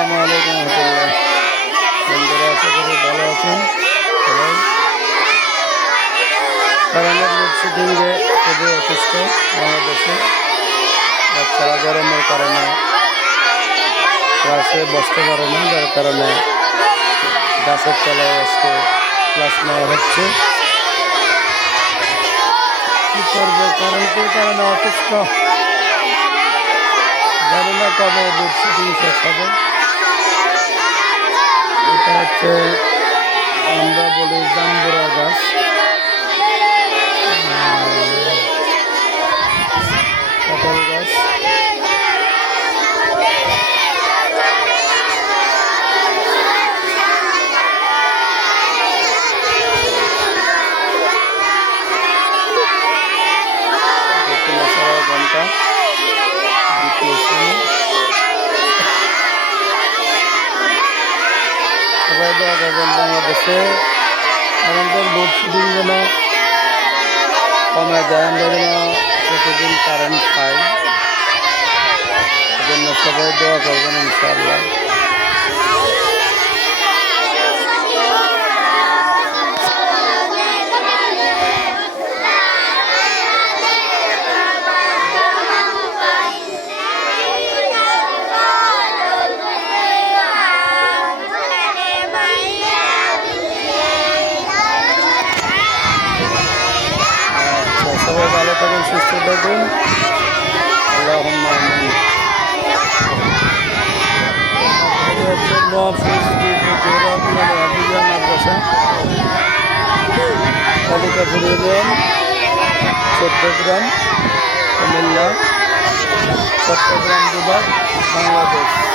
আসসালামু আলাইকুম রহমতুল্লাহ। বন্ধুরা আশা করি ভালো আছেন সবাই। কারেন্টের লোডশেডিংয়ে খুবই অতিষ্ঠ বাংলাদেশে। বাচ্চারা গরমের কারণে ক্লাসে বসতে পারে না, যার কারণে গাছের তলায় আজকে ক্লাস নেওয়া হচ্ছে। কি করবে, কারেন্টের কারণে অতিষ্ঠ। জানি না কবে লোডশেডিং শেষ হবে। এটা হচ্ছে আমরা বলি জাম্বুরা গাছ। কাঁঠাল গাছ। ঘন্টা সবাই দোয়া করবেন বাংলাদেশে কারেন্টের লোডশেডিং যেন কমে যায়, আমরা যেন প্রতিদিন কারেন্ট পাই। এজন্য সবাই দোয়া করবেন ইনশাআল্লাহ। সবাই ভালো থাকুন, সুস্থ থাকুন। আল্লাহুম্মা আমিন। হচ্ছে মহাফিজ মাদ্রাসা, কালিকাপুর ইউনিয়ন, চট্টগ্রাম, কুমিল্লা, চট্টগ্রাম বিভাগ, বাংলাদেশ।